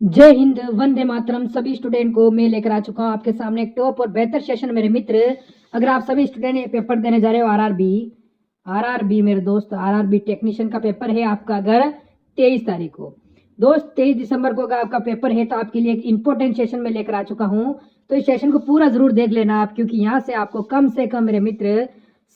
जय हिंद, वंदे मातरम। सभी स्टूडेंट को मैं लेकर आ चुका हूँ आपके सामने एक टॉप और बेहतर सेशन। मेरे मित्र, अगर आप सभी स्टूडेंट ये पेपर देने जा रहे हो आरआरबी मेरे दोस्त, आरआरबी टेक्नीशियन का पेपर है आपका। अगर 23 तारीख को दोस्त 23 दिसंबर को अगर आपका पेपर है तो आपके लिए एक इंपॉर्टेंट सेशन में लेकर आ चुका हूँ। तो इस सेशन को पूरा जरूर देख लेना आप, क्योंकि यहाँ से आपको कम से कम मेरे मित्र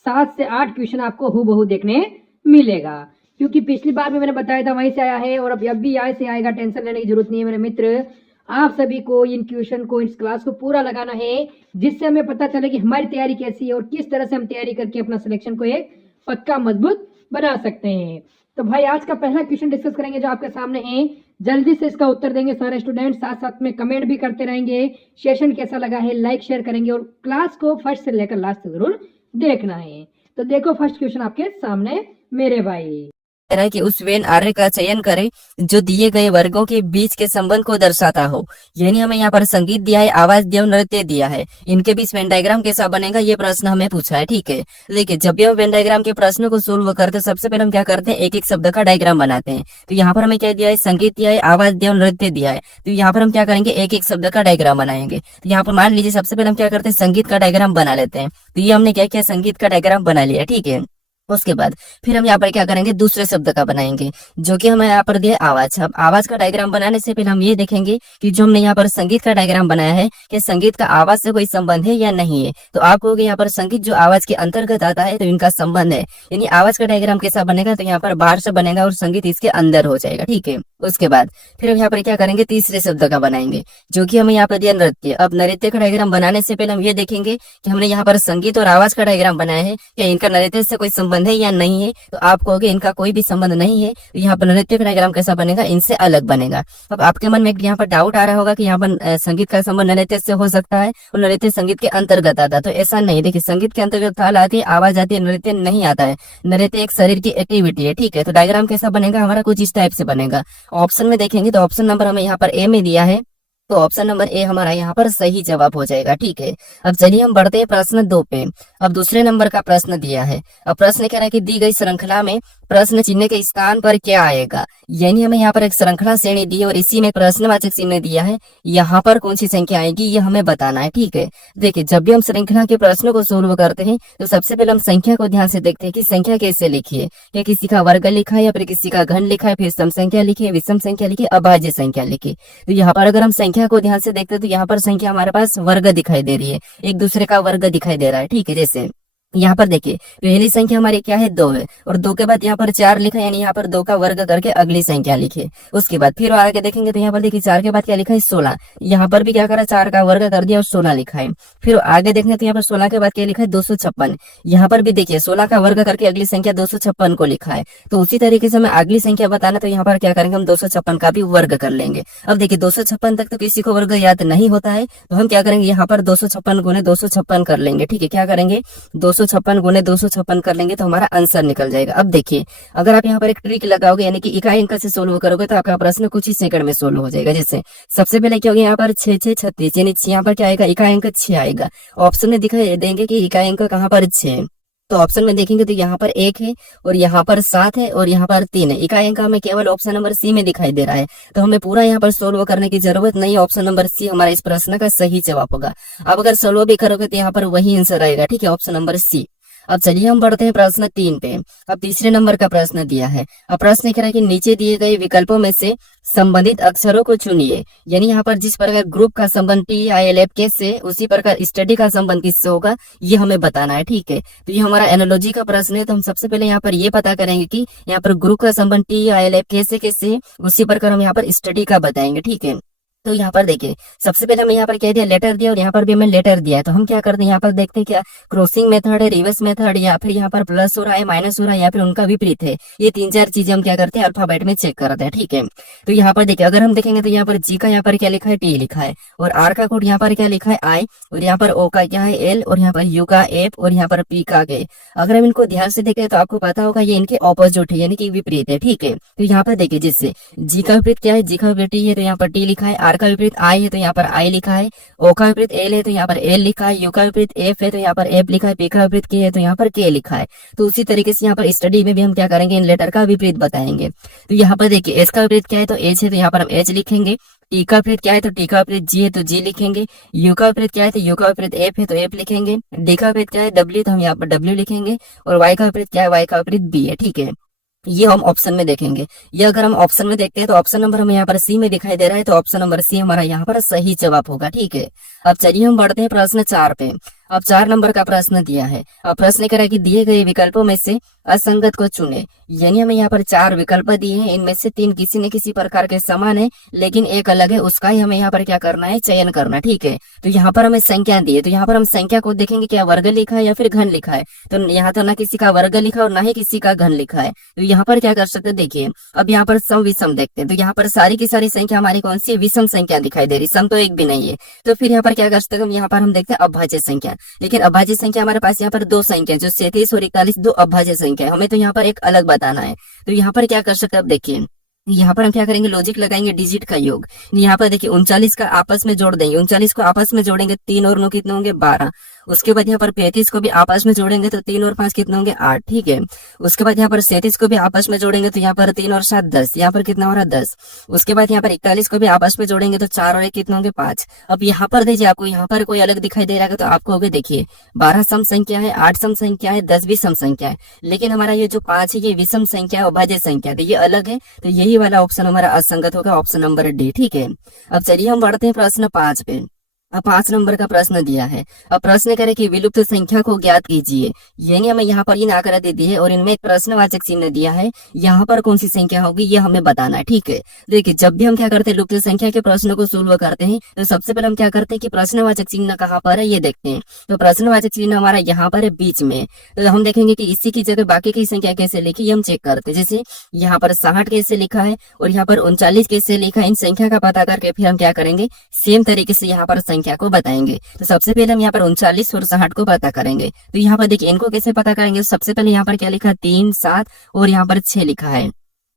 7 से 8 क्वेश्चन आपको हूबहू देखने मिलेगा, क्योंकि पिछली बार भी मैंने बताया था वहीं से आया है और अब भी यहाँ से आएगा। टेंशन लेने की जरूरत नहीं है मेरे मित्र। आप सभी को इन क्वेश्चन को, इस क्लास को पूरा लगाना है, जिससे हमें पता चले कि हमारी तैयारी कैसी है और किस तरह से हम तैयारी करके अपना सिलेक्शन को एक पक्का मजबूत बना सकते हैं। तो भाई आज का पहला क्वेश्चन डिस्कस करेंगे जो आपके सामने है। जल्दी से इसका उत्तर देंगे सारे स्टूडेंट, साथ साथ में कमेंट भी करते रहेंगे। सेशन कैसा लगा है लाइक शेयर करेंगे और क्लास को फर्स्ट से लेकर लास्ट तक जरूर देखना है। तो देखो फर्स्ट क्वेश्चन आपके सामने मेरे भाई। तरह के उस वेन आर्य का चयन करें जो दिए गए वर्गों के बीच के संबंध को दर्शाता हो। यानी हमें यहाँ पर संगीत दिया है, आवाज दिया, नृत्य दिया है, इनके बीच वेन डायग्राम कैसा बनेगा ये प्रश्न हमें पूछा है। ठीक है, देखिए जब भी हम वेन डायग्राम के प्रश्न को सोल्व करते हैं सबसे पहले हम क्या करते हैं, एक एक शब्द का डायग्राम बनाते हैं। तो यहाँ पर हमें क्या दिया है, संगीत दिया है, आवाज दिया, नृत्य दिया है। तो यहाँ पर हम क्या करेंगे, एक एक शब्द का डायग्राम बनाएंगे। तो यहाँ पर मान लीजिए सबसे पहले हम क्या करते हैं, संगीत का डायग्राम बना लेते हैं। तो ये हमने क्या किया, संगीत का डायग्राम बना लिया। ठीक है, उसके बाद फिर हम यहाँ पर क्या करेंगे, दूसरे शब्द का बनाएंगे जो कि हमें यहाँ पर दिया आवाज। अब आवाज का डायग्राम बनाने से पहले हम ये देखेंगे कि जो हमने यहाँ पर संगीत का डायग्राम बनाया है कि संगीत का आवाज से कोई संबंध है या नहीं है। तो आप कहोगे यहाँ पर संगीत जो आवाज के अंतर्गत आता है तो इनका संबंध है। यानी आवाज का डायग्राम कैसा बनेगा, तो यहाँ पर बाहर से बनेगा और संगीत इसके अंदर हो जाएगा। ठीक है, उसके बाद फिर हम यहाँ पर क्या करेंगे, तीसरे शब्द का बनाएंगे जो कि हमें यहाँ पर दिया नृत्य। अब नृत्य का डायग्राम बनाने से पहले हम ये देखेंगे कि हमने यहाँ पर संगीत और आवाज का डायग्राम बनाया है, क्या इनका नृत्य से कोई संबंध है या नहीं है। तो आप कहोगे इनका कोई भी संबंध नहीं है, तो यहाँ पर नृत्य का डायग्राम कैसा बनेगा, इनसे अलग बनेगा। अब आपके मन में यहाँ पर डाउट आ रहा होगा कि यहाँ पर संगीत का संबंध नृत्य से हो सकता है और नृत्य संगीत के अंतर्गत आता है। तो ऐसा नहीं, देखिए संगीत के अंतर्गत ताल आती है, आवाज आती है, नृत्य नहीं आता है। नृत्य एक शरीर की एक्टिविटी है। ठीक है, तो डायग्राम कैसा बनेगा हमारा, कुछ इस टाइप से बनेगा। ऑप्शन में देखेंगे तो ऑप्शन नंबर हमें यहाँ पर ए में दिया है, तो ऑप्शन नंबर ए हमारा यहाँ पर सही जवाब हो जाएगा। ठीक है, अब चलिए हम बढ़ते हैं प्रश्न 2 पे। अब दूसरे नंबर का प्रश्न दिया है। अब प्रश्न कह रहा है कि दी गई श्रृंखला में प्रश्न चिन्ह के स्थान पर क्या आएगा। यानी हमें यहाँ पर एक श्रृंखला श्रेणी दी है और इसी में प्रश्नवाचक चिन्ह दिया है, यहाँ पर कौन सी संख्या आएगी ये हमें बताना है। ठीक है, देखिए जब भी हम श्रृंखला के प्रश्नों को सोल्व करते हैं तो सबसे पहले हम संख्या को ध्यान से देखते हैं कि संख्या कैसे लिखी है, क्या किसी का वर्ग लिखा है या फिर किसी का घन लिखा है, फिर सम संख्या लिखी है, विषम संख्या लिखी है, अभाज्य संख्या लिखी। तो यहाँ पर अगर हम संख्या को ध्यान से देखते हैं तो यहाँ पर संख्या हमारे पास वर्ग दिखाई दे रही है, एक दूसरे का वर्ग दिखाई दे रहा है। ठीक है, जैसे यहाँ पर देखिए पहली संख्या हमारी क्या है, 2 है और 2 के बाद यहाँ पर 4 लिखा है, यानी यहाँ पर 2 का वर्ग करके अगली संख्या लिखे। उसके बाद फिर आगे देखेंगे तो यहाँ पर देखिए 4 के बाद क्या लिखा है, 16। यहाँ पर भी क्या करा, 4 का वर्ग कर दिया और 16 लिखा है। फिर आगे देखेंगे तो यहाँ पर 16 के बाद क्या लिखा है, 256। यहाँ पर भी देखिए 16 का वर्ग करके अगली संख्या 256 को लिखा है। तो उसी तरीके से हमें अगली संख्या बताना, तो यहाँ पर क्या करेंगे, हम 256 का भी वर्ग कर लेंगे। अब देखिए 256 तक तो किसी को वर्ग याद नहीं होता है, तो हम क्या करेंगे, यहाँ पर 256 गुने 256 कर लेंगे। ठीक है, क्या करेंगे, 256 गुने 256 कर लेंगे तो हमारा आंसर निकल जाएगा। अब देखिए अगर आप यहाँ पर एक ट्रिक लगाओगे, यानी कि इकाई अंक से सोल्व करोगे तो आपका प्रश्न कुछ ही सेकंड में सोल्व हो जाएगा। जैसे सबसे पहले क्या होगा, यहाँ पर 6 6 36, यानी यहाँ पर क्या आएगा, इकाई अंक 6 आएगा। ऑप्शन में दिखाई देंगे कि इकाई अंक कहाँ पर 6, तो ऑप्शन में देखेंगे तो यहाँ पर 1 है और यहाँ पर 7 है और यहाँ पर 3 है। इकाई अंक हमें केवल ऑप्शन नंबर सी में दिखाई दे रहा है, तो हमें पूरा यहाँ पर सोल्व करने की जरूरत नहीं। ऑप्शन नंबर सी हमारा इस प्रश्न का सही जवाब होगा। अब अगर सोल्व भी करोगे तो यहाँ पर वही आंसर आएगा। ठीक है, ऑप्शन नंबर सी। अब चलिए हम बढ़ते हैं प्रश्न 3 पे। अब तीसरे नंबर का प्रश्न दिया है। अब प्रश्न कह रहा है कि नीचे दिए गए विकल्पों में से संबंधित अक्षरों को चुनिए। यानी यहाँ पर जिस प्रकार ग्रुप का संबंध TILF के से, उसी प्रकार स्टडी का संबंध किससे होगा ये हमें बताना है। ठीक है, तो ये हमारा एनालॉजी का प्रश्न है। तो हम सबसे पहले यहाँ पर ये पता करेंगे कि यहाँ पर ग्रुप का संबंध TILF कैसे कैसे, उसी प्रकार हम यहाँ पर स्टडी का बताएंगे। ठीक है, तो यहाँ पर देखिए सबसे पहले हमें यहाँ पर क्या दिया, लेटर दिया और यहाँ पर भी हमें लेटर दिया है। तो हम क्या करते हैं, यहाँ पर देखते हैं क्या क्रॉसिंग मेथड है, रिवर्स मेथड, या फिर यहाँ पर प्लस हो रहा है, माइनस हो रहा है, या फिर उनका विपरीत है। ये 3-4 चीजें हम क्या करते हैं, अल्फाबेट में चेक करते हैं। ठीक है, तो यहाँ पर देखिए अगर हम देखेंगे तो यहाँ पर जी का यहाँ पर क्या लिखा है, T लिखा है, और आर का कोड यहाँ पर क्या लिखा है, I, और यहाँ पर ओ का क्या है, L, और यहाँ पर यू का F, और यहाँ पर P का K। अगर हम इनको ध्यान से देखें तो आपको पता होगा ये इनके ऑपोजिट है, यानी कि विपरीत है। ठीक है, तो यहाँ पर देखिए जिससे जी का विपरीत क्या है, जी का विपरीत है, तो यहाँ पर T लिखा है, आर का विपरीत आई है तो यहाँ पर आई लिखा है, ओ का विपरीत एल है तो यहाँ पर एल लिखा है, यू का विपरीत एफ है तो यहाँ पर एफ लिखा है, पी का विपरीत के है तो यहाँ पर के लिखा है। तो उसी तरीके से यहाँ पर स्टडी में भी हम क्या करेंगे, इन लेटर का विपरीत बताएंगे। तो यहाँ पर देखिए एच का विपरीत क्या है तो एच है तो यहाँ पर हम एच लिखेंगे, टी का विपरीत क्या है तो टी का विपरीत जी है तो जी लिखेंगे, यू का विपरीत क्या है तो यू का विपरीत एफ है तो एफ लिखेंगे, डी का विपरीत क्या है डब्ल्यू तो हम यहाँ पर डब्ल्यू लिखेंगे, और वाई का विपरीत क्या है वाई का विपरीत बी है। ठीक है, ये हम ऑप्शन में देखेंगे। ये अगर हम ऑप्शन में देखते हैं तो ऑप्शन नंबर हमें यहाँ पर सी में दिखाई दे रहा है, तो ऑप्शन नंबर सी हमारा यहाँ पर सही जवाब होगा। ठीक है, अब चलिए हम बढ़ते हैं प्रश्न 4 पे। अब 4 नंबर का प्रश्न दिया है। अब प्रश्न कह रहा है कि दिए गए विकल्पों में से असंगत को चुने। यानी हमें यहाँ पर 4 विकल्प दिए हैं, इनमें से 3 किसी न किसी प्रकार के समान है लेकिन एक अलग है, उसका ही हमें यहाँ पर क्या करना है, चयन करना। ठीक है, तो यहाँ पर हमें संख्या दी है, तो यहाँ पर हम संख्या को देखेंगे क्या वर्ग लिखा है या फिर घन लिखा है। तो यहाँ तो ना किसी का वर्ग लिखा है और ना ही किसी का घन लिखा है। तो यहाँ पर क्या कर सकते हैं, देखिए अब यहाँ पर सम विषम देखते हैं, तो यहाँ पर सारी की सारी संख्या हमारी कौन सी विषम संख्या दिखाई दे रही, सम तो एक भी नहीं है। तो फिर यहाँ पर क्या कर सकते हैं, यहाँ पर हम देखते हैं अभाज्य संख्या। लेकिन अभाज्य संख्या हमारे पास यहाँ पर 2 संख्या जो 37 और 41 2 अभाज्य संख्या है, हमें तो यहाँ पर एक अलग बताना है। तो यहाँ पर क्या कर सकते हैं, अब देखिए यहाँ पर हम क्या करेंगे, लॉजिक लगाएंगे डिजिट का योग। यहाँ पर देखिए 39 का आपस में जोड़ देंगे, 39 को आपस में जोड़ेंगे 3 और 9 कितने होंगे 12। उसके बाद यहाँ पर 35 को भी आपस में जोड़ेंगे तो 3 और 5 कितने होंगे 8। ठीक है, उसके बाद यहाँ पर 37 को भी आपस में जोड़ेंगे तो यहाँ पर 3 और 7 10, यहाँ पर कितना हो रहा है 10। उसके बाद यहाँ पर 41 को भी आपस में जोड़ेंगे तो 4 और 1 कितने होंगे 5। अब यहाँ पर देखिए आपको यहाँ पर कोई अलग दिखाई दे रहा है तो आपको होगा, देखिए 12 सम संख्या है, 8 सम संख्या है, 10 भी सम संख्या है, लेकिन हमारा ये जो 5 है ये विषम संख्या है, अभाज्य संख्या है, तो ये अलग है। तो यही वाला ऑप्शन हमारा असंगत होगा, ऑप्शन नंबर डी। ठीक है, अब चलिए हम बढ़ते हैं प्रश्न 5 पे। अब 5 नंबर का प्रश्न दिया है। अब प्रश्न करे कि विलुप्त संख्या को ज्ञात कीजिए। यानी हमें यहाँ पर इन आकृति दी है और इनमें एक प्रश्नवाचक चिन्ह दिया है, यहाँ पर कौन सी संख्या होगी ये हमें बताना है। ठीक है, देखिए जब भी हम क्या करते हैं लुप्त संख्या के प्रश्न को सोल्व करते हैं तो सबसे पहले हम क्या करते हैं कि प्रश्नवाचक चिन्ह कहाँ पर है ये देखते हैं। तो प्रश्नवाचक चिन्ह हमारा यहाँ पर है बीच में, तो हम देखेंगे कि इसी की जगह बाकी की संख्या कैसे लिखी हम चेक करते हैं। जैसे यहाँ पर 60 कैसे लिखा है और यहाँ पर 39 कैसे लिखा है, इन संख्या का पता करके फिर हम क्या करेंगे, सेम तरीके से यहाँ पर संख्या को बताएंगे। तो सबसे पहले हम यहाँ पर 39 और 60 को पता करेंगे। तो यहाँ पर देखिए इनको कैसे पता करेंगे, सबसे पहले यहाँ पर क्या लिखा है 3 7 और यहाँ पर 6 लिखा है।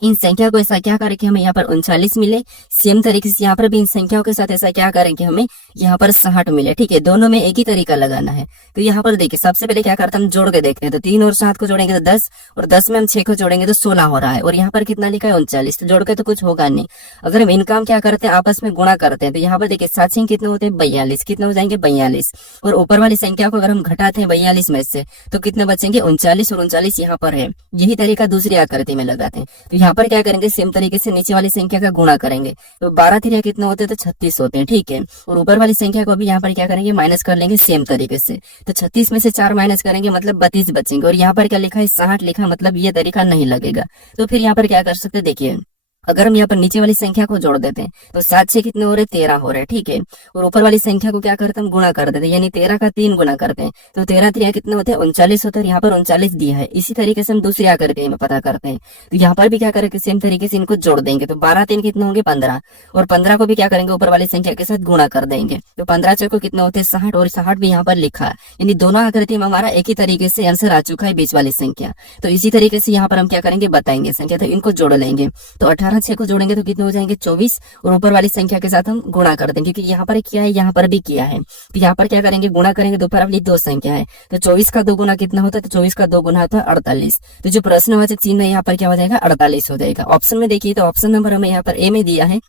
इन संख्या को ऐसा क्या करें कि हमें यहाँ पर 39 मिले, सेम तरीके से यहाँ पर भी इन संख्याओं के साथ ऐसा क्या करें कि हमें यहाँ पर 60 मिले। ठीक है, दोनों में एक ही तरीका लगाना है। तो यहाँ पर देखिए सबसे पहले क्या करते हैं, हम जोड़ के देखते हैं। तो 3 और 7 को जोड़ेंगे तो 10 और 10 में हम 6 को जोड़ेंगे तो 16 हो रहा है, और यहाँ पर कितना लिखा है 39। तो जोड़ के तो कुछ होगा नहीं। अगर हम इनका क्या करते हैं आपस में गुणा करते हैं तो यहाँ पर देखिए 7 से कितने होते हैं 42, कितने हो जाएंगे 42, और ऊपर वाली संख्या को अगर हम घटाते हैं 42 में से तो कितने बचेंगे 39, और 39 यहाँ पर है। यही तरीका दूसरी आकृति में लगाते हैं। तो यहाँ पर क्या करेंगे, सेम तरीके से नीचे वाली संख्या का गुणा करेंगे। तो 12 3 कितने होते हैं तो 36 होते हैं। ठीक है, और ऊपर वाली संख्या को भी यहाँ पर क्या करेंगे माइनस कर लेंगे सेम तरीके से। तो 36 में से 4 माइनस करेंगे मतलब 32 बचेंगे, और यहाँ पर क्या लिखा है 60 लिखा, मतलब ये तरीका नहीं लगेगा। तो फिर यहाँ पर क्या कर सकते हैं, देखिए अगर हम यहाँ पर नीचे वाली संख्या को जोड़ देते हैं तो 7 से कितने हो रहे 13 हो रहे हैं। ठीक है, और ऊपर वाली संख्या को क्या करते हैं हम गुणा कर देते हैं, यानी 13 का 3 गुणा करते हैं तो 13 3 कितने होते हैं 39 होते हैं। यहाँ पर 39 दिया है। इसी तरीके से हम दूसरी आकृति में पता करते हैं। तो यहाँ पर भी क्या करेंगे सेम तरीके से इनको जोड़ देंगे। तो 12 3 कितने होंगे 15, और 15 को भी क्या करेंगे ऊपर वाली संख्या के साथ गुणा कर देंगे। तो 15 चौको कितने होते हैं 60, और 60 भी यहाँ पर लिखा है। यानी दोनों आकृति में हमारा एक ही तरीके से आंसर आ चुका है बीच वाली संख्या। तो इसी तरीके से यहाँ पर हम क्या करेंगे बताएंगे संख्या। तो इनको जोड़ लेंगे। तो 18 6 को जोड़ेंगे तो कितने हो जाएंगे 24, और ऊपर वाली संख्या के साथ हम गुणा कर देंगे क्योंकि यहाँ पर किया है यहाँ पर भी किया है। तो यहाँ पर क्या करेंगे गुणा करेंगे, तो ऊपर वाली 2 संख्या है तो 24 का 2 गुना कितना होता है, तो 24 का 2 गुना होता है 48। तो जो प्रश्नवाचक चिन्ह है यहाँ पर क्या हो जाएगा 48 हो जाएगा। ऑप्शन में देखिए तो ऑप्शन नंबर हमें यहाँ पर ए में दिया है,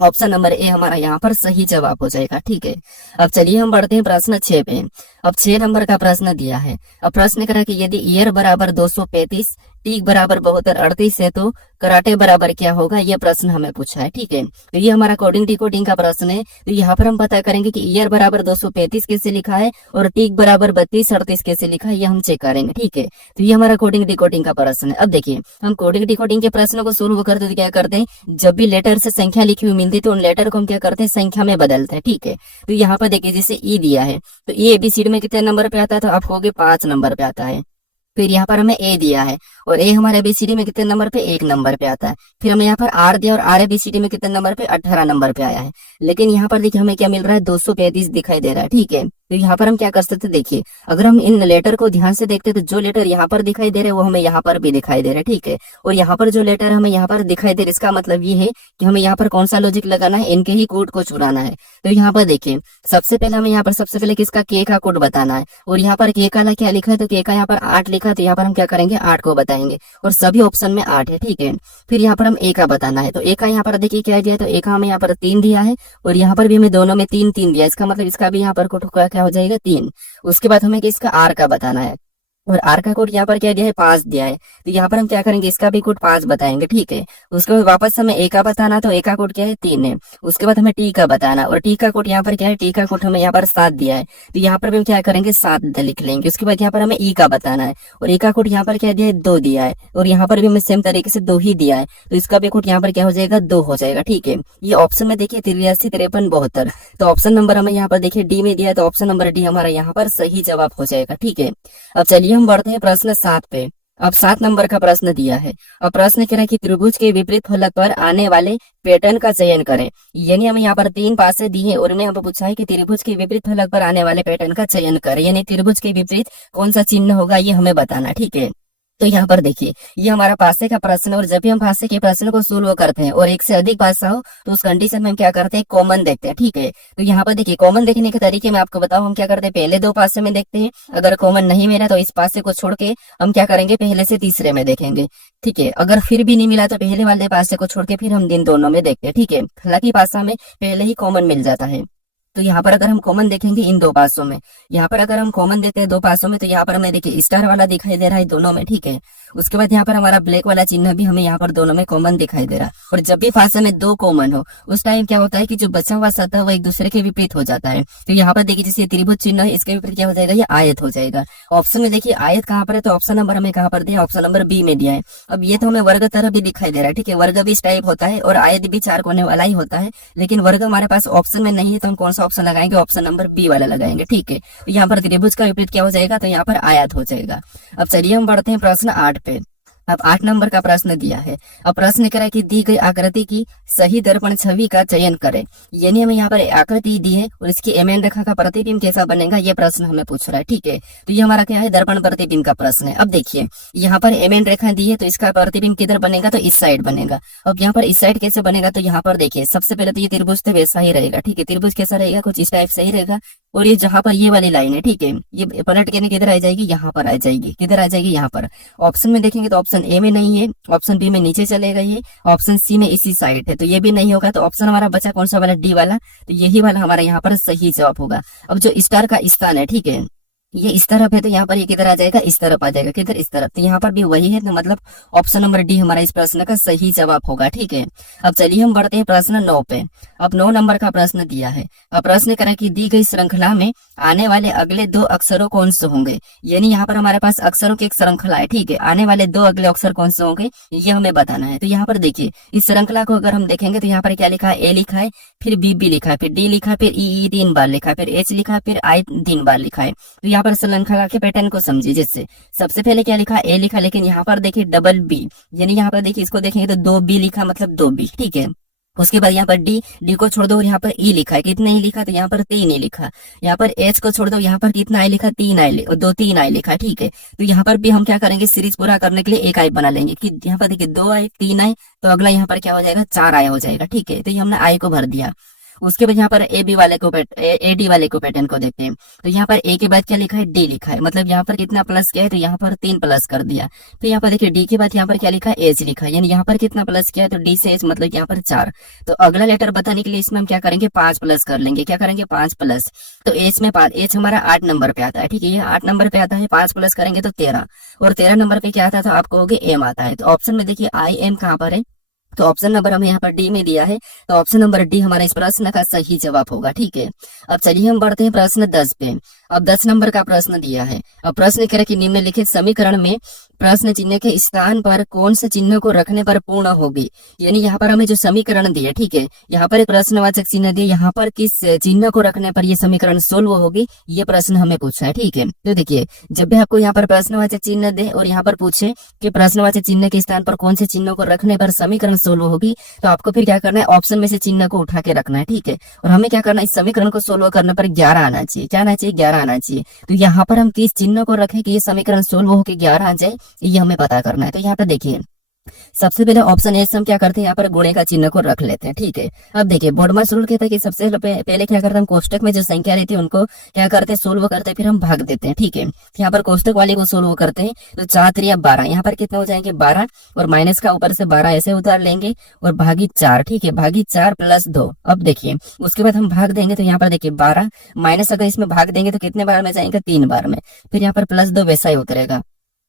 ऑप्शन नंबर ए हमारा यहाँ पर सही जवाब हो जाएगा। ठीक है, अब चलिए हम बढ़ते हैं प्रश्न 6 पे। अब 6 नंबर का प्रश्न दिया है। अब प्रश्न करा कि यदि ईयर बराबर 235 टीक बराबर 72 38 है तो कराटे बराबर क्या होगा, ये प्रश्न हमें पूछा है। ठीक है, तो ये हमारा कोडिंग डिकोडिंग का प्रश्न है। तो यहाँ पर हम पता करेंगे कि ईयर बराबर 235 कैसे लिखा है और टीक बराबर 32 38 कैसे लिखा है, ये हम चेक करेंगे। ठीक है, तो ये हमारा कोडिंग डिकोडिंग का प्रश्न है। अब देखिए हम कोडिंग डिकोडिंग के प्रश्नों को सोल्व करते तो क्या करते हैं, जब भी लेटर से संख्या लिखी हुई मिलती है तो उन लेटर को हम क्या करते हैं संख्या में बदलते हैं। ठीक है, तो यहाँ पर देखिए जैसे ई दिया है तो ए ABCD में कितने नंबर पे आता है, तो आप होगे 5 नंबर पे आता है। फिर यहाँ पर हमें ए दिया है और ए हमारे ABCD में कितने नंबर पे 1 नंबर पे आता है। फिर हमें यहाँ पर आर दिया और आर ABCD में कितने नंबर पे 18 नंबर पे आया है। लेकिन यहाँ पर देखिए हमें क्या मिल रहा है 235 दिखाई दे रहा है। ठीक है, तो तो यहाँ पर हम क्या कर सकते हैं, देखिए अगर हम इन लेटर को ध्यान से देखते हैं तो जो लेटर यहाँ पर दिखाई दे रहे हैं वो हमें यहाँ पर भी दिखाई दे रहे हैं, ठीक है। और यहाँ पर जो लेटर हमें यहाँ पर दिखाई दे रहे, इसका मतलब ये है कि हमें यहाँ पर कौन सा लॉजिक लगाना है, इनके ही कोड को चुराना है। तो यहाँ पर देखिए सबसे पहले हमें यहाँ पर सबसे पहले किसका, के का कोड बताना है। और यहाँ पर के का क्या लिखा है, तो के का यहाँ पर 8 लिखा है, तो यहाँ पर हम क्या करेंगे 8 को बताएंगे और सभी ऑप्शन में 8 है, ठीक है। फिर यहाँ पर हम ए का बताना है, तो ए का यहाँ पर देखिए क्या दिया है, तो ए का हमें यहाँ पर 3 दिया है और यहाँ पर भी हमें दोनों में 3 3 दिया है, इसका मतलब इसका भी यहाँ पर कोड क्या हो जाएगा 3। उसके बाद हमें इसका आर का बताना है और आर का कोड यहाँ पर क्या दिया है 5 दिया है, तो यहाँ पर हम क्या करेंगे इसका भी कोड 5 बताएंगे, ठीक है। उसके बाद वापस हमें ए का बताना, तो ए का कोड क्या है 3 है। उसके बाद हमें टी का बताना और टी का कोड यहाँ पर क्या है, टी का कोड हमें यहाँ पर 7 दिया है, तो यहाँ पर भी हम क्या करेंगे 7 लिख लेंगे। उसके बाद यहाँ पर हमें ई का बताना है और ई का कोड यहाँ पर क्या दिया है 2 दिया है और यहाँ पर भी हमें सेम तरीके से 2 ही दिया है, तो इसका भी कोड यहाँ पर क्या हो जाएगा 2 हो जाएगा, ठीक है। ये ऑप्शन में देखिए 83 53 72, तो ऑप्शन नंबर हमें यहाँ पर देखिए डी में दिया है, तो ऑप्शन नंबर डी हमारा यहाँ पर सही जवाब हो जाएगा, ठीक है। अब चलिए हम बढ़ते हैं प्रश्न 7 पे। अब 7 नंबर का प्रश्न दिया है। अब प्रश्न कह रहा है कि त्रिभुज के विपरीत फलक पर आने वाले पैटर्न का चयन करें। यानी हमें यहाँ पर 3 पासे दी है और उन्हें यहाँ पर पूछा है कि त्रिभुज के विपरीत फलक पर आने वाले पैटर्न का चयन करें, यानी त्रिभुज के विपरीत कौन सा चिन्ह होगा ये हमें बताना, ठीक है। तो यहाँ पर देखिए ये हमारा पासे का प्रश्न है और जब भी हम पासे के प्रश्न को सोल्व करते हैं और एक से अधिक पासा हो तो उस कंडीशन में हम क्या करते हैं कॉमन देखते हैं, ठीक है। तो यहाँ पर देखिए कॉमन देखने के तरीके में आपको बताऊं, हम क्या करते हैं पहले 2 पासे में देखते हैं, अगर कॉमन नहीं मिला तो इस पासे को छोड़ के हम क्या करेंगे पहले से तीसरे में देखेंगे, ठीक है। अगर फिर भी नहीं मिला तो पहले वाले पासे को छोड़ के फिर हम इन दोनों में देखते हैं, ठीक है। हालांकि पासा में पहले ही कॉमन मिल जाता है। तो यहाँ पर अगर हम कॉमन देखेंगे इन 2 पासों में, यहाँ पर अगर हम कॉमन देते हैं 2 पासों में, तो यहाँ पर हमें देखिए स्टार वाला दिखाई दे रहा है दोनों में, ठीक है। उसके बाद यहाँ पर हमारा ब्लैक वाला चिन्ह भी हमें यहाँ पर दोनों में कॉमन दिखाई दे रहा है। और जब भी पासे में 2 कॉमन हो उस टाइम क्या होता है कि जो बचा हुआ सतह वो एक दूसरे के विपरीत हो जाता है। तो यहाँ पर देखिए जैसे त्रिभुज चिन्ह है इसके विपरीत क्या हो जाएगा, ये आयत हो जाएगा। ऑप्शन में देखिए आयत कहाँ पर है, तो ऑप्शन नंबर हमें कहाँ पर दिया, ऑप्शन नंबर बी में दिया है। अब ये तो हमें वर्ग तरह भी दिखाई दे रहा है, ठीक है। वर्ग भी इस टाइप होता है और आयत भी 4 कोने वाला ही होता है, लेकिन वर्ग हमारे पास ऑप्शन में नहीं है, तो हम कौन सा ऑप्शन लगाएंगे, ऑप्शन नंबर बी वाला लगाएंगे, ठीक है। तो यहाँ पर त्रिभुज का विपरीत क्या हो जाएगा, तो यहाँ पर आयत हो जाएगा। अब चलिए हम बढ़ते हैं प्रश्न 8 पे। अब 8 नंबर का प्रश्न दिया है। अब प्रश्न कह रहा है कि दी गई आकृति की सही दर्पण छवि का चयन करें, यानी हमें यहाँ पर आकृति दी है और इसकी एम एन रेखा का प्रतिबिंब कैसा बनेगा ये प्रश्न हमें पूछ रहा है, ठीक है। तो ये हमारा क्या है दर्पण प्रतिबिंब का प्रश्न है। अब देखिए यहाँ पर एम एन रेखा दी है तो इसका प्रतिबिंब किधर बनेगा, तो इस साइड बनेगा। अब यहाँ पर इस साइड कैसे बनेगा, तो यहाँ पर देखिए सबसे पहले तो ये त्रिभुज तो वैसा ही रहेगा, ठीक है। त्रिभुज कैसा रहेगा, कुछ इस टाइप से ही रहेगा। और ये जहां पर ये वाली लाइन है, ठीक है, ये पलट के किधर आ जाएगी, यहाँ पर आ जाएगी, किधर आ जाएगी यहाँ पर। ऑप्शन में देखेंगे तो ऑप्शन ए में नहीं है, ऑप्शन बी में नीचे चलेगा ये, ऑप्शन सी में इसी साइड है, तो ये भी नहीं होगा। तो ऑप्शन हमारा बचा कौन सा वाला, डी वाला, तो यही वाला हमारा यहाँ पर सही जवाब होगा। अब जो स्टार का स्थान है, ठीक है, ये इस तरफ है तो यहाँ पर ये किधर आ जाएगा, इस तरफ आ जाएगा, किधर इस तरफ, तो यहाँ पर भी वही है, तो मतलब ऑप्शन नंबर डी हमारा इस प्रश्न का सही जवाब होगा, ठीक है। अब चलिए हम बढ़ते हैं प्रश्न 9 पे। अब 9 नंबर का प्रश्न दिया है। अब प्रश्न करें कि दी गई श्रृंखला में आने वाले अगले 2 अक्षरों कौन से होंगे, यानी यहाँ पर हमारे पास अक्षरों की एक श्रृंखला है, ठीक है। आने वाले 2 अगले अक्षर कौन से होंगे ये हमें बताना है। तो यहाँ पर देखिए इस श्रृंखला को अगर हम देखेंगे तो यहाँ पर क्या लिखा है, ए लिखा है, फिर बी बी लिखा है, फिर डी लिखा है, फिर ई 3 बार लिखा है, फिर एच लिखा है, फिर आई 3 बार लिखा है। तो यहाँ पर श्रृंखला के पैटर्न को समझिए। जिससे सबसे पहले क्या लिखा, ए लिखा, लेकिन यहाँ पर देखिए डबल बी, यानी यहाँ पर देखिए इसको देखेंगे तो 2 बी लिखा, मतलब 2 बी, ठीक है। उसके बाद यहाँ पर डी को छोड़ दो और यहाँ पर ई लिखा है, कितना ई लिखा, तो यहाँ पर 3 ई लिखा। यहाँ पर एच को छोड़ दो, यहाँ पर कितना आई लिखा, 3 आई, 3 आई लिखा, ठीक है। तो यहाँ पर भी हम क्या करेंगे, सीरीज पूरा करने के लिए एक आई बना लेंगे कि यहाँ पर देखिए 2 आई 3 आई, तो अगला यहाँ पर क्या हो जाएगा, 4 आई हो जाएगा, ठीक है। तो ये हमने आई को भर दिया। उसके बाद यहाँ पर ए डी वाले को पैटर्न को देखते हैं। तो यहाँ पर ए के बाद क्या लिखा है, डी लिखा है, मतलब यहाँ पर कितना प्लस किया है, तो यहाँ पर 3 प्लस कर दिया। तो यहाँ पर देखिए डी के बाद यहाँ पर क्या लिखा है, एच लिखा है, यानी यहाँ पर कितना प्लस किया है, तो डी से एच मतलब यहाँ पर 4। तो अगला लेटर बताने के लिए इसमें हम क्या करेंगे, 5 प्लस कर लेंगे। क्या करेंगे, 5 प्लस। तो एच में 5, एच हमारा 8 नंबर पे आता है, ठीक है, ये 8 नंबर पे आता है। 5 प्लस करेंगे तो 13, और 13 नंबर पे क्या आता है, तो आपको होगे एम आता है। तो ऑप्शन में देखिए आई एम कहाँ पर है, तो ऑप्शन नंबर हमें यहाँ पर डी में दिया है, तो ऑप्शन नंबर डी हमारा इस प्रश्न का सही जवाब होगा, ठीक है। अब चलिए हम बढ़ते हैं प्रश्न 10 पे। अब 10 नंबर का प्रश्न दिया है। अब प्रश्न कह रहा है कि निम्नलिखित समीकरण में प्रश्न चिन्ह के स्थान पर कौन से चिन्ह को रखने पर पूर्ण होगी। यानी यहाँ पर हमें जो समीकरण दिया, ठीक है, यहाँ पर एक प्रश्नवाचक चिन्ह दिया, यहाँ पर किस चिन्ह को रखने पर ये समीकरण सोल्व होगी, ये प्रश्न हमें पूछा है। ठीक है, तो देखिए जब भी आपको यहाँ पर प्रश्नवाचक चिन्ह दे और यहाँ पर पूछे कि प्रश्नवाचक चिन्ह के स्थान पर कौन से चिन्ह को रखने पर समीकरण सोल्व होगी, तो आपको फिर क्या करना है, ऑप्शन में से चिन्ह को उठा के रखना है। ठीक है, और हमें क्या करना है, इस समीकरण को सोल्व करने पर 11 आना चाहिए। क्या आना चाहिए, 11 आना चाहिए। तो यहाँ पर हम किस चिन्ह को रखें कि ये समीकरण सोल्व होकर 11 आ जाए, ये हमें पता करना है। तो यहाँ पे देखिए सबसे पहले ऑप्शन ए से हम क्या करते हैं, यहाँ पर गुणे का चिन्ह को रख लेते हैं। ठीक है, अब देखिए बोडमास रूल कहता है कि सबसे पहले क्या करते हैं, हम कोष्टक में जो संख्या रहती है उनको क्या करते हैं, सोल्व करते हैं, फिर हम भाग देते हैं। ठीक है, यहाँ पर कोष्टक वाले को सोल्व करते हैं, तो 4 3 12, यहाँ पर कितने हो जाएंगे 12, और माइनस का ऊपर से 12 ऐसे उतार लेंगे, और भागी 4। ठीक है, भागी 4 + 2। अब देखिए उसके बाद हम भाग देंगे, तो यहाँ पर देखिए 12 माइनस अगर इसमें भाग देंगे तो कितने बार में जाएंगे, 3 बार में, फिर यहाँ पर +2 वैसा ही उतरेगा।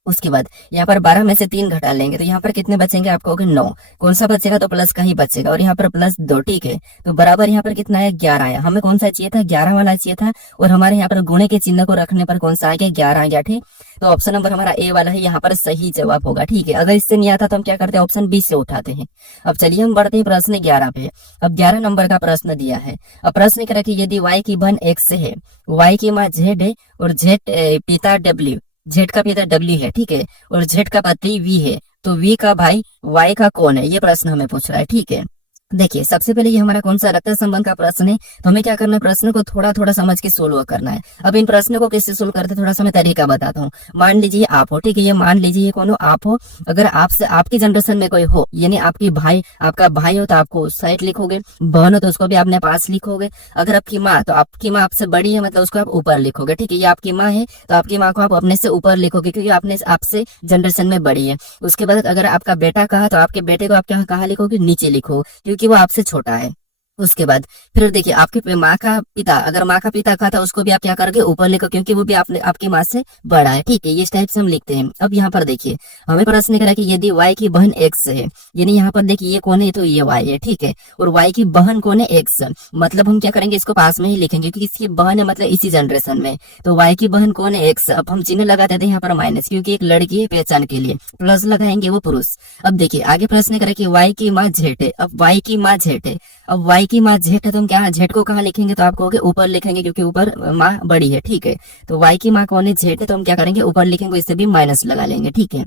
उसके बाद यहाँ पर 12 में से 3 घटा लेंगे, तो यहाँ पर कितने बचेंगे, आपको हो गए 9। कौन सा बचेगा, तो प्लस का ही बचेगा, और यहाँ पर +2। ठीक है, तो बराबर यहाँ पर कितना है, 11 आया। हमें कौन सा चाहिए था, 11 वाला चाहिए था, और हमारे यहाँ पर गुणे के चिन्ह को रखने पर कौन सा आ गया, 11 आ गया। ठीक, तो ऑप्शन नंबर हमारा ए वाला है, यहाँ पर सही जवाब होगा। ठीक है, अगर इससे नहीं आता तो हम क्या करते हैं, ऑप्शन बी से उठाते हैं। अब चलिए हम बढ़ते हैं प्रश्न 11 पे। अब 11 नंबर का प्रश्न दिया है। अब प्रश्न क्या है, यदि y की बहन x है, y की माँ z है, और z पिता w, जेड का पिता डब्ल्यू है, ठीक है, और जेड का पति वी है, तो वी का भाई वाई का कौन है, ये प्रश्न हमें पूछ रहा है। ठीक है, देखिए सबसे पहले ये हमारा कौन सा रक्त संबंध का प्रश्न है, तो हमें क्या करना है, प्रश्न को थोड़ा थोड़ा समझ के सोल्व करना है। अब इन प्रश्नों को कैसे सोल्व करते हैं, थोड़ा सा मैं तरीका बताता हूँ। मान लीजिए आप हो, ठीक है, ये मान लीजिए ये कौन हो, आप हो। अगर आपसे आपकी जनरेशन में कोई हो, यानी आपकी भाई, आपका भाई हो तो आपको उस साइड लिखोगे, बहन हो तो उसको भी आपने पास लिखोगे। अगर आपकी माँ, तो आपकी माँ आपसे बड़ी है, मतलब उसको आप ऊपर लिखोगे। ठीक है, ये आपकी माँ है तो आपकी माँ को आप अपने से ऊपर लिखोगे, क्योंकि आपने आपसे जनरेशन में बड़ी है। उसके बाद अगर आपका बेटा कहा, तो आपके बेटे को आप कहाँ लिखोगे, नीचे लिखो, क्योंकि वो आपसे छोटा है। उसके बाद फिर देखिए आपके माँ का पिता, अगर माँ का पिता कहा था उसको भी आप क्या करोगे, ऊपर लिखो, क्योंकि वो भी आपकी माँ से बड़ा है। ठीक है, ये इस टाइप से हम लिखते हैं। अब यहाँ पर देखिए हमें प्रश्न करा कि यदि y की बहन x है, यानी यहाँ पर देखिए ये कौन है, तो ये y है। ठीक है, और y की बहन कौन है, x, मतलब हम क्या करेंगे, इसको पास में ही लिखेंगे, क्योंकि इसकी बहन है मतलब इसी जनरेशन में, तो y की बहन कौन है, x। अब हम चिन्ह लगा देते हैं यहाँ पर माइनस, क्योंकि एक लड़की है, पहचान के लिए, प्लस लगाएंगे, वो पुरुष। अब देखिए आगे प्रश्न करा कि y की माँ z है। अब y की माँ z है, अब y की माँ z है, तो हम क्या z को कहाँ लिखेंगे, तो आप कहोगे ऊपर लिखेंगे, क्योंकि ऊपर माँ बड़ी है। ठीक है, तो y की माँ कौन है, z है, तो हम क्या करेंगे, ऊपर लिखेंगे, इससे भी माइनस लगा लेंगे। ठीक है,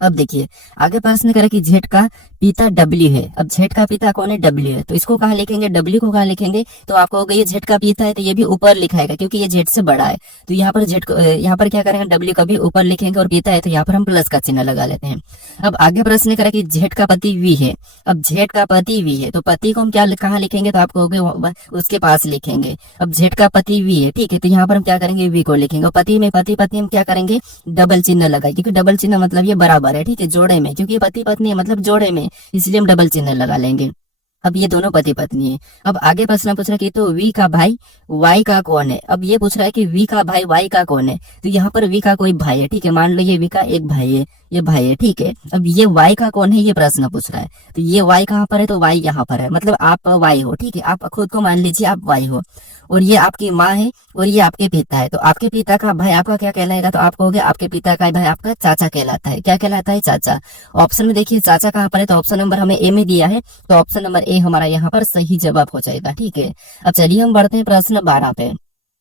अब देखिए आगे प्रश्न करें कि जेड का पिता डब्ल्यू है। अब जेड का पिता कौन है, डब्ल्यू है, तो इसको कहाँ लिखेंगे, डब्ल्यू को कहाँ लिखेंगे, तो आपको होगा ये जेड का पिता है, तो ये भी ऊपर लिखाएगा, क्योंकि ये जेड से बड़ा है। तो यहाँ पर जेड को, यहाँ पर क्या करेंगे, डब्ल्यू का भी ऊपर लिखेंगे, और पिता है तो यहाँ पर हम प्लस का चिन्ह लगा लेते हैं। अब आगे प्रश्न करें कि जेड का पति वी है। अब जेड का पति वी है, तो पति को हम क्या कहाँ लिखेंगे, तो आपको होगा उसके पास लिखेंगे। अब जेड का पति वी है, ठीक है, तो यहाँ पर हम क्या करेंगे, वी को लिखेंगे, और पति में पति पत्नी हम क्या करेंगे, डबल चिन्ह लगाए, क्योंकि डबल चिन्ह मतलब ये बराबर है। ठीक है, जोड़े में, क्योंकि पति पत्नी है मतलब जोड़े में, इसलिए हम डबल चिन्ह लगा लेंगे। अब ये दोनों पति पत्नी है। अब आगे प्रश्न पूछ रहा है कि तो वी का भाई वाई का कौन है। अब ये पूछ रहा है कि वी का भाई वाई का कौन है, तो यहाँ पर वी का कोई भाई है। ठीक है, मान लो ये वी का एक भाई है, ये भाई है। ठीक है, अब ये वाई का कौन है, ये प्रश्न पूछ रहा है, तो ये वाई कहाँ पर है, तो वाई यहाँ पर है, मतलब आप वाई हो। ठीक है, आप खुद को मान लीजिए आप वाई हो, और ये आपकी माँ है, और ये आपके पिता है, तो आपके पिता का भाई आपका क्या कहलाएगा, तो आप कहोगे आपके पिता का भाई आपका चाचा कहलाता है। क्या कहलाता है, चाचा। ऑप्शन में देखिए चाचा कहाँ पर है, तो ऑप्शन नंबर हमें ए में दिया है, तो ऑप्शन नंबर ए हमारा यहाँ पर सही जवाब हो जाएगा। ठीक है, अब चलिए हम बढ़ते हैं प्रश्न 12 पे।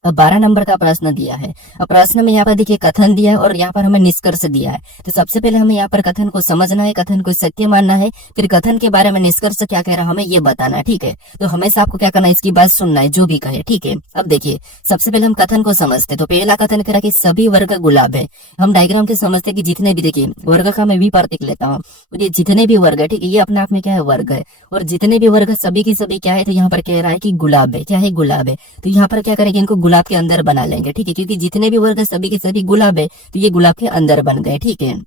अब 12 नंबर का प्रश्न दिया है। अब प्रश्न में यहाँ पर देखिए कथन दिया है, और यहाँ पर हमें निष्कर्ष दिया है। तो सबसे पहले हमें यहाँ पर कथन को समझना है, कथन को सत्य मानना है, फिर कथन के बारे में निष्कर्ष क्या कह रहा है हमें ये बताना है। ठीक है, तो हमेशा आपको क्या करना है, इसकी बात सुनना है जो भी कहे। ठीक है, अब देखिए सबसे पहले हम कथन को समझते, तो पहला कथन कह रहा है कि सभी वर्ग गुलाब है। हम डायग्राम के समझते कि जितने भी, देखिए वर्ग का मैं भी प्रतीक लेता हूँ, ये जितने भी वर्ग है, ठीक है, ये अपने आप में क्या है, वर्ग है, और जितने भी वर्ग सभी की सभी क्या है, तो यहाँ पर कह रहा है कि गुलाब है। क्या है, गुलाब है, तो यहाँ पर क्या करेंगे, इनको गुलाब के अंदर बना लेंगे। ठीक है, क्योंकि जितने भी वर्ग सभी के सभी गुलाब है, तो ये गुलाब के अंदर बन गए। ठीक है,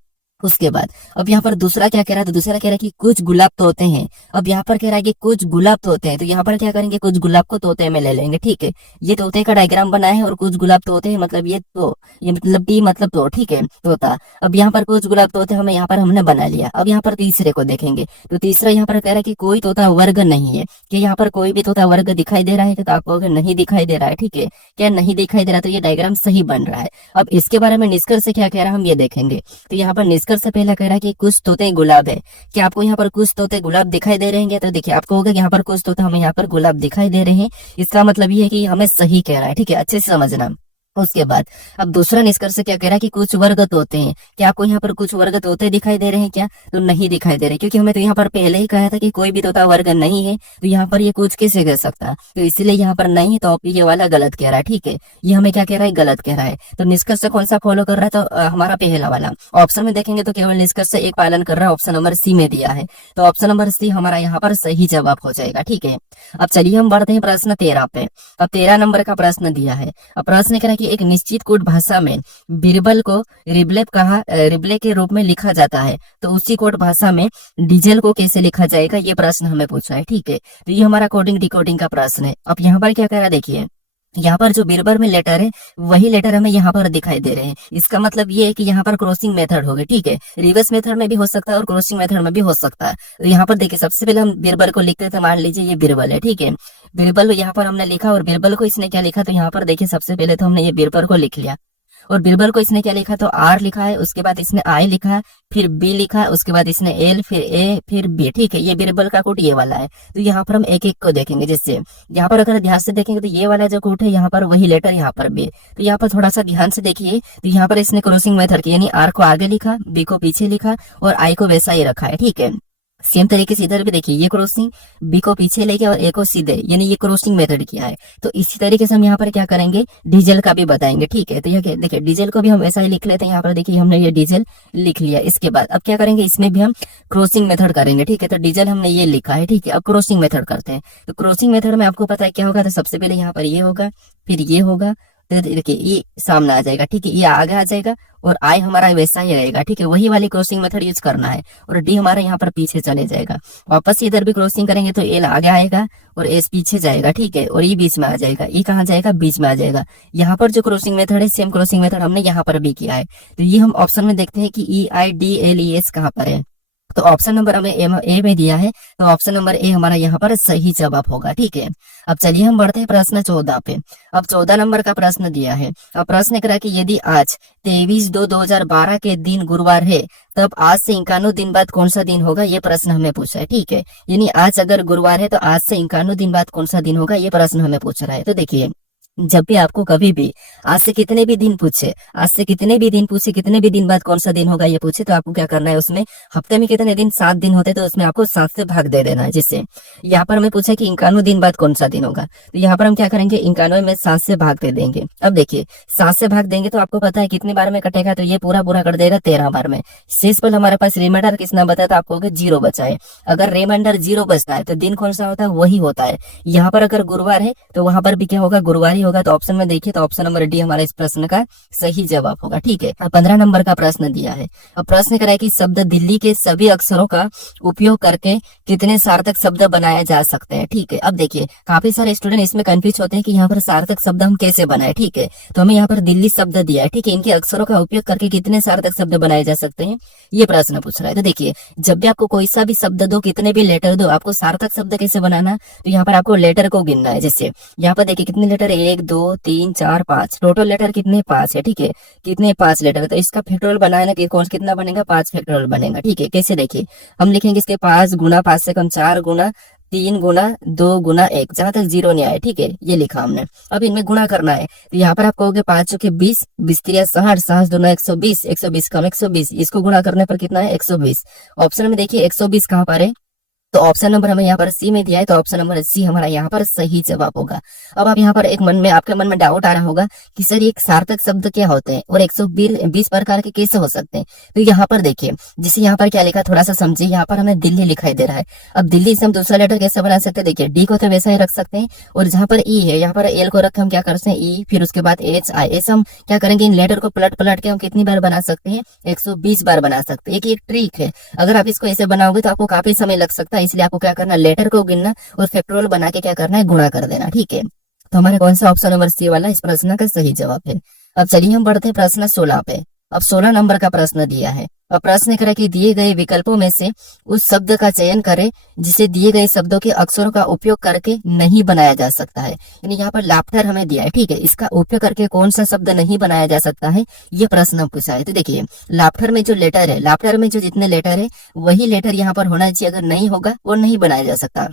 उसके बाद अब यहाँ पर दूसरा क्या कह रहा है, तो दूसरा कह रहा है कि कुछ गुलाब तोते हैं। अब यहाँ पर कह रहा है कि कुछ गुलाब तोते हैं, तो यहाँ पर क्या करेंगे, कुछ गुलाब को तोते में ले लेंगे। ठीक है, ये तोते का डायग्राम बनाए हैं, और कुछ गुलाब तोते हैं मतलब ये तो, ये मतलब टी मतलब तो, ठीक है, तोता। अब यहाँ पर कुछ गुलाब तोते हमें यहाँ पर हमने बना लिया। अब यहाँ पर तीसरे को देखेंगे, तो तीसरा यहाँ पर कह रहा है कि कोई तोता वर्ग नहीं है, कि यहाँ पर कोई भी तोता वर्ग दिखाई दे रहा है, तो आपको अगर नहीं दिखाई दे रहा है, ठीक है, क्या नहीं दिखाई दे रहा, तो ये डायग्राम सही बन रहा है। अब इसके बारे में निष्कर्ष क्या कह रहा है हम ये देखेंगे, तो यहाँ पर निष्कर्ष निष्कर्ष पहला कह रहा है कि कुछ तोते गुलाब है। क्या आपको यहाँ पर कुछ तोते गुलाब दिखाई दे रहे हैं? तो देखिए आपको होगा यहाँ पर कुछ तोते हमें यहाँ पर गुलाब दिखाई दे रहे हैं। इसका मतलब ये है कि हमें सही कह रहा है, ठीक है, अच्छे से समझना। उसके बाद अब दूसरा निष्कर्ष क्या कह रहा है कि कुछ वर्ग तोते हैं। क्या आपको यहाँ पर कुछ वर्ग तोते दिखाई दे रहे हैं? क्या तो नहीं दिखाई दे रहे, क्योंकि हमें तो यहाँ पर पहले ही कहा था कि कोई भी तोता वर्ग नहीं है, तो यहाँ पर ये कुछ कैसे कह सकता है, तो इसलिए यहाँ पर नहीं, तो ये वाला गलत कह रहा है, ठीक है, ये हमें क्या कह रहा है, गलत कह रहा है। तो निष्कर्ष कौन सा फॉलो कर रहा है? तो हमारा पहला वाला ऑप्शन में देखेंगे तो केवल निष्कर्ष एक पालन कर रहा है, ऑप्शन नंबर सी में दिया है, तो ऑप्शन नंबर सी हमारा यहाँ पर सही जवाब हो जाएगा, ठीक है। अब चलिए हम बढ़ते हैं प्रश्न 13 पे। अब 13 नंबर का प्रश्न दिया है। अब प्रश्न कह रहा है कि एक निश्चित कोड भाषा में बीरबल को रिबले के रूप में लिखा जाता है, तो उसी कोड भाषा में डीजल को कैसे लिखा जाएगा, ये प्रश्न हमें पूछा है, ठीक है। तो ये हमारा कोडिंग डिकोडिंग का प्रश्न है। अब यहाँ पर क्या कह रहा है, देखिए यहाँ पर जो बीरबल में लेटर है वही लेटर हमें यहाँ पर दिखाई दे रहे हैं। इसका मतलब ये है कि यहाँ पर क्रॉसिंग मेथड होगी, ठीक है, रिवर्स मेथड में भी हो सकता है और क्रॉसिंग मेथड में भी हो सकता है। तो यहाँ पर देखिए सबसे पहले हम बीरबल को लिखते थे, मान लीजिए ये बीरबल है, ठीक है, बीरबल यहाँ पर हमने लिखा और बीरबल को इसने क्या लिखा, तो यहाँ पर देखिए सबसे पहले तो हमने ये बीरबल को लिख लिया और बीरबल को इसने क्या लिखा, तो आर लिखा है, उसके बाद इसने आई लिखा है, फिर बी लिखा है, उसके बाद इसने एल, फिर ए, फिर बी, ठीक है। ये बीरबल का कोड ये वाला है। तो यहाँ पर हम एक एक को देखेंगे, जिससे यहाँ पर अगर ध्यान से देखेंगे तो ये वाला जो कोड है यहाँ पर वही लेटर यहाँ पर भी। तो यहाँ पर थोड़ा सा ध्यान से देखिए, तो यहाँ पर इसने क्रॉसिंग मेथड की, यानी आर को आगे लिखा, बी को पीछे लिखा और आई को वैसा ही रखा है, ठीक है। सेम तरीके से इधर भी देखिए, ये क्रॉसिंग बी को पीछे लेके और ए को सीधे, यानी ये क्रॉसिंग मेथड किया है। तो इसी तरीके से हम यहाँ पर क्या करेंगे, डीजल का भी बताएंगे, ठीक है। तो ये देखिए डीजल को भी हम ऐसा ही लिख लेते हैं। यहाँ पर देखिए हमने ये डीजल लिख लिया। इसके बाद अब क्या करेंगे, इसमें भी हम क्रॉसिंग मेथड करेंगे, ठीक है। तो डीजल हमने ये लिखा है, ठीक है। अब क्रॉसिंग मेथड करते हैं। तो क्रॉसिंग मेथड में आपको पता है क्या होगा, तो सबसे पहले यहाँ पर ये होगा, फिर ये होगा, तो देखिए ये सामने आ जाएगा, ठीक है, ये आगे आ जाएगा और आई हमारा वैसा ही रहेगा, ठीक है। वही वाली क्रॉसिंग मेथड यूज करना है और डी हमारा यहाँ पर पीछे चले जाएगा। वापस इधर भी क्रॉसिंग करेंगे तो एल आगे आएगा और एस पीछे जाएगा, ठीक है, और ये बीच में आ जाएगा। ये कहाँ जाएगा, बीच में आ जाएगा। यहाँ पर जो क्रॉसिंग मेथड है सेम क्रॉसिंग मेथड हमने यहाँ पर भी किया है। तो ये हम ऑप्शन में देखते हैं कि EIDLES कहाँ पर है। तो ऑप्शन नंबर हमें ए में दिया है, तो ऑप्शन नंबर ए हमारा यहाँ पर सही जवाब होगा, ठीक है। अब चलिए हम बढ़ते हैं प्रश्न 14 पे। अब 14 नंबर का प्रश्न दिया है। अब प्रश्न करा कि यदि आज 23/2/2012 के दिन गुरुवार है, तब आज से 51 दिन बाद कौन सा दिन होगा, ये प्रश्न हमें पूछा है, ठीक है। यानी आज अगर गुरुवार है तो आज से 51 दिन बाद कौन सा दिन होगा, ये प्रश्न हमें पूछ रहा है। तो देखिए जब भी आपको कभी भी आज से कितने भी दिन पूछे, आज से कितने भी दिन पूछे, कितने भी दिन बाद कौन सा दिन होगा ये पूछे, तो आपको क्या करना है, उसमें हफ्ते में कितने दिन, 7 दिन होते, तो उसमें आपको 7 से भाग दे देना है। जिससे यहाँ पर हमें पूछा कि 51 दिन बाद कौन सा दिन होगा, तो यहाँ पर हम क्या करेंगे, 51 में 7 से भाग दे देंगे। अब देखिए 7 से भाग देंगे तो आपको पता है कितनी बार में कटेगा, तो ये पूरा कर देगा 13 बार में। शेष पर हमारे पास रिमाइंडर कितना बचा, तो आपको 0 बचा है। अगर रिमाइंडर 0 बचता है तो दिन कौन सा होता है, वही होता है। यहाँ पर अगर गुरुवार है तो वहां पर भी क्या होगा, गुरुवार ही होगा। तो ऑप्शन में देखिए, तो ऑप्शन नंबर डी हमारा इस प्रश्न का सही जवाब होगा, ठीक है। 15 नंबर का प्रश्न दिया है। अब प्रश्न करा है कि शब्द दिल्ली के सभी अक्षरों का उपयोग करके कितने सार्थक शब्द बनाए जा सकते हैं, ठीक है। अब देखिए काफी सारे स्टूडेंट इसमें कंफ्यूज होते हैं कि यहाँ पर सार्थक शब्द हम कैसे बनाए, ठीक है। तो हमें यहाँ पर दिल्ली शब्द दिया है, ठीक है, इनके अक्षरों का उपयोग करके कितने सार्थक शब्द बनाए जा सकते हैं, ये प्रश्न पूछ रहा है। तो देखिए जब भी आपको कोई सा भी शब्द दो, कितने भी लेटर दो, आपको सार्थक शब्द कैसे बनाना, तो यहाँ पर आपको लेटर को गिनना है। जैसे यहाँ पर देखिए कितने लेटर है, 1 2 3 4 5, टोटल लेटर कितने, 5 है, ठीक है। कितने, 5 लेटर, तो इसका फैक्टोरियल बनाना कि कौन कितना बनेगा, 5 फैक्टोरियल बनेगा, ठीक है। कैसे देखिए हम लिखेंगे इसके 5 गुना 5 से कम 4 गुना 3 गुना 2 गुना 1, जहां तक 0 नहीं आया, ठीक है, ये लिखा हमने। अब इनमें गुणा करना है, तो यहाँ पर आप कहोगे 5 चौके 20, 20 3 60, 60 दूना 120, 120 कम 120, इसको गुणा करने पर कितना है, 120। ऑप्शन में देखिए 120 कहाँ पर है, तो ऑप्शन नंबर हमें यहाँ पर सी में दिया है, तो ऑप्शन नंबर सी हमारा यहाँ पर सही जवाब होगा। अब आप यहाँ पर आपके मन में डाउट आ रहा होगा कि सर एक सार्थक शब्द क्या होते हैं और 120 प्रकार के कैसे हो सकते हैं। तो यहाँ पर देखिए जिसे यहाँ पर क्या लिखा, थोड़ा सा समझिए, यहाँ पर हमें दिल्ली लिखाई दे रहा है। अब दिल्ली से हम दूसरा लेटर कैसे बना सकते हैं, देखिए डी को तो वैसा ही रख सकते हैं और जहाँ पर ई है यहाँ पर एल को रख हम क्या करते हैं, ई, फिर उसके बाद एच आई, ऐसे हम क्या करेंगे, इन लेटर को पलट के हम कितनी बार बना सकते हैं, 120 बार बना सकते हैं। एक ट्रिक है, अगर आप इसको ऐसे बनाओगे तो आपको काफी समय लग सकता है, इसलिए आपको क्या करना, लेटर को गिनना और फैक्टोरियल बना के क्या करना है, गुणा कर देना, ठीक है। तो हमारे कौन सा ऑप्शन नंबर सी वाला इस प्रश्न का सही जवाब है। अब चलिए हम बढ़ते हैं प्रश्न 16 पे। अब 16 नंबर का प्रश्न दिया है। और प्रश्न करें कि दिए गए विकल्पों में से उस शब्द का चयन करें जिसे दिए गए शब्दों के अक्षरों का उपयोग करके नहीं बनाया जा सकता है। यानी यहाँ पर लाफ्टर हमें दिया है, ठीक है, इसका उपयोग करके कौन सा शब्द नहीं बनाया जा सकता है, ये प्रश्न पूछा है। तो देखिए लाफ्टर में जो लेटर है, लाफ्टर में जो जितने लेटर है वही लेटर यहाँ पर होना चाहिए, अगर नहीं होगा वो नहीं बनाया जा सकता।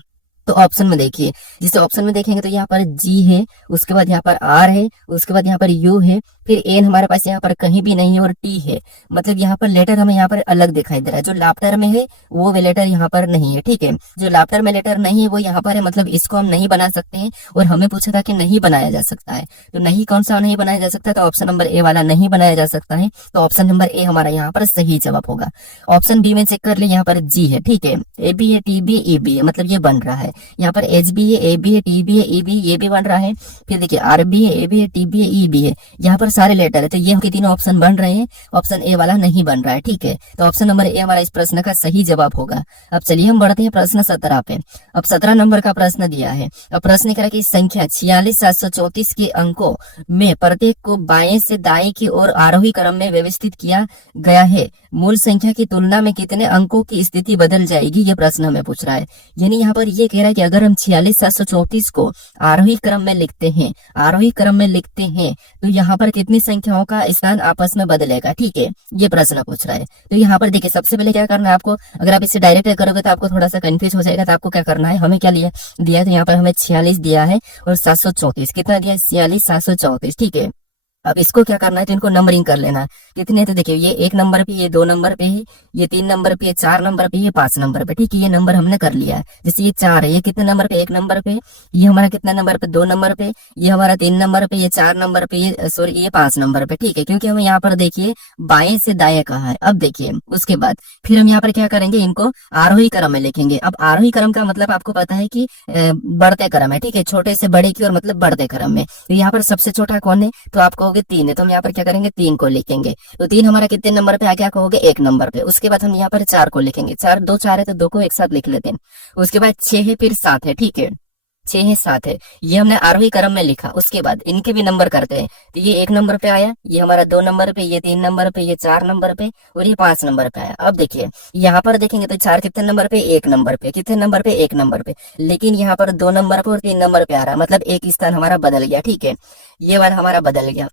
तो ऑप्शन में देखिए, जिसे ऑप्शन में देखेंगे तो यहाँ पर जी है, उसके बाद यहाँ पर आर है, उसके बाद यहाँ पर यू है, फिर एन हमारे पास यहाँ पर कहीं भी नहीं है और टी है। मतलब यहाँ पर लेटर हमें यहाँ पर अलग दिखाई दे रहा है। जो लाफ्टर में है वो लेटर यहाँ पर नहीं है, ठीक है। जो लाफ्टर में लेटर नहीं है वो यहाँ पर है, मतलब इसको हम नहीं बना सकते हैं। और हमें पूछा था कि नहीं बनाया जा सकता है, तो नहीं कौन सा नहीं बनाया जा सकता, तो ऑप्शन नंबर ए वाला नहीं बनाया जा सकता है। तो ऑप्शन नंबर ए हमारा यहाँ पर सही जवाब होगा। ऑप्शन बी में चेक कर ले, यहाँ पर जी है, ठीक है, ए बी है, टी बी है, ई बी है, मतलब ये बन रहा है। यहाँ पर एच बी है, ए बी है, टी बी है, ई बी, ये भी बन रहा है। फिर देखिए आर बी है, ए बी है, टी बी है, ई बी है, यहाँ पर सारे लेटर है। तो ये तीनों ऑप्शन बन रहे हैं, ऑप्शन ए वाला नहीं बन रहा है, ठीक है। तो ऑप्शन नंबर ए हमारा इस प्रश्न का सही जवाब होगा। अब चलिए हम बढ़ते हैं प्रश्न 17 पे। अब 17 नंबर का प्रश्न दिया है। अब प्रश्न कह रहा है कि संख्या 46734 के अंकों में प्रत्येक को बाएं से दाएं की ओर आरोही क्रम में व्यवस्थित किया गया है। मूल संख्या की तुलना में कितने अंकों की स्थिति बदल जाएगी, ये प्रश्न हमें पूछ रहा है। यानी यहाँ पर ये कह रहा है कि अगर हम 46734 को आरोही क्रम में लिखते हैं, आरोही क्रम में लिखते हैं, तो यहाँ पर कितनी संख्याओं का स्थान आपस में बदलेगा, ठीक है, ये प्रश्न पूछ रहा है। तो यहाँ पर देखिए सबसे पहले क्या करना है आपको, अगर आप इसे डायरेक्ट करोगे तो आपको थोड़ा सा कंफ्यूज हो जाएगा। तो आपको क्या करना है, हमें क्या दिया है, तो यहाँ पर हमें 46 दिया है और 734 कितना दिया है, 46 734, ठीक है। अब इसको क्या करना है, तो इनको नंबरिंग कर लेना। कितने, तो देखिए ये 1 नंबर पे, ये 2 नंबर पे है, ये 3 नंबर पे, ये 4 नंबर पे, ये 5 नंबर पे, ठीक है। ये नंबर हमने कर लिया है। जैसे ये 4 है, ये कितने नंबर पे, 1 नंबर पे, ये हमारा कितना नंबर पे, 2 नंबर पे, ये हमारा 3 नंबर पे, ये 4 नंबर पे, ये सॉरी ये 5 नंबर पे, ठीक है। क्योंकि हमें यहाँ पर देखिए बाएं से दाएं कहा है। अब देखिए उसके बाद फिर हम यहाँ पर क्या करेंगे, इनको आरोही क्रम में लिखेंगे। अब आरोही क्रम का मतलब आपको पता है कि बढ़ते क्रम है, ठीक है, छोटे से बड़े की ओर मतलब बढ़ते क्रम में। तो यहाँ पर सबसे छोटा कौन है, तो आप कहोगे 3 है, तो हम यहाँ पर क्या करेंगे 3 को लिखेंगे। तो 3 हमारा कितने नंबर पे आ गया, कहोगे 1 नंबर पे। उसके बाद हम यहाँ पर 4 को लिखेंगे, 4 2 4 है तो 2 को एक साथ लिख लेते हैं। उसके बाद 6 है, फिर 7 है, ठीक है, 6 है 7 है, ये हमने आरोही क्रम में लिखा। उसके बाद इनके भी नंबर करते हैं। तो ये 1 नंबर पे आया, ये हमारा 2 नंबर पे, ये 3 नंबर पे, ये 4 नंबर पे और ये 5 नंबर पे आया। अब देखिए यहाँ पर देखेंगे तो 4 कितने नंबर पे, 1 नंबर पे, कितने नंबर पे, 1 नंबर पे। लेकिन यहाँ पर 2 नंबर पे और 3 नंबर पे आ रहा है, मतलब एक स्थान हमारा बदल गया, ठीक है, ये वाला हमारा बदल गया।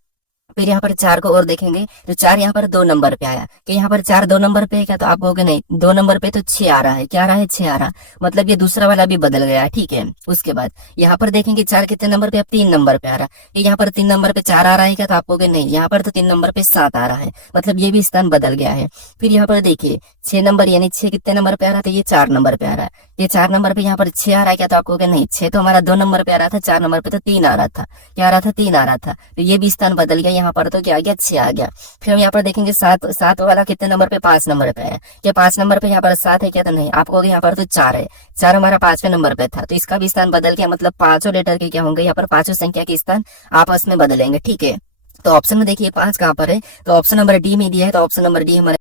फिर यहाँ पर 4 को और देखेंगे तो 4 यहाँ पर 2 नंबर पे आया, कि यहाँ पर 4 2 नंबर पे है क्या, तो आप कहोगे नहीं, 2 नंबर पे तो 6 आ रहा है, क्या आ रहा है, 6 आ रहा, मतलब ये दूसरा वाला भी बदल गया है, ठीक है। उसके बाद यहाँ पर देखेंगे 4 कितने नंबर पे, अब 3 नंबर पे आ रहा है, यहाँ पर 3 नंबर पे 4 आ रहा है क्या, तो आप कहोगे नहीं, यहाँ पर तो 3 नंबर पे 7 आ रहा है, मतलब ये भी स्थान बदल गया है। फिर यहाँ पर देखिए 6 नंबर, यानी 6 कितने नंबर पे आ रहा था, ये 4 नंबर पे आ रहा है, ये 4 नंबर पे यहाँ पर 6 आ रहा है क्या, तो आप कहोगे नहीं, 6 तो हमारा 2 नंबर पे आ रहा था, 4 नंबर पे तो 3 आ रहा था, क्या आ रहा था, 3 आ रहा था, तो ये भी स्थान बदल गया। यहाँ पर तो क्या आ गया, 6 आ गया। फिर हम यहाँ पर देखेंगे 7 वाला कितने नंबर पे, 5 नंबर पे है, क्या 5 नंबर पे यहाँ पर 7 है क्या, तो नहीं, आप कहोगे यहाँ पर तो 4 है, 4 हमारा 5वें नंबर पे था, तो इसका भी स्थान बदल गया। मतलब 5 लेटर के क्या होंगे, यहाँ पर 5 संख्या के स्थान आपस में बदलेंगे, ठीक है। तो ऑप्शन में देखिए 5 कहाँ पर है, तो ऑप्शन नंबर डी में दिया है, तो ऑप्शन नंबर डी हमारे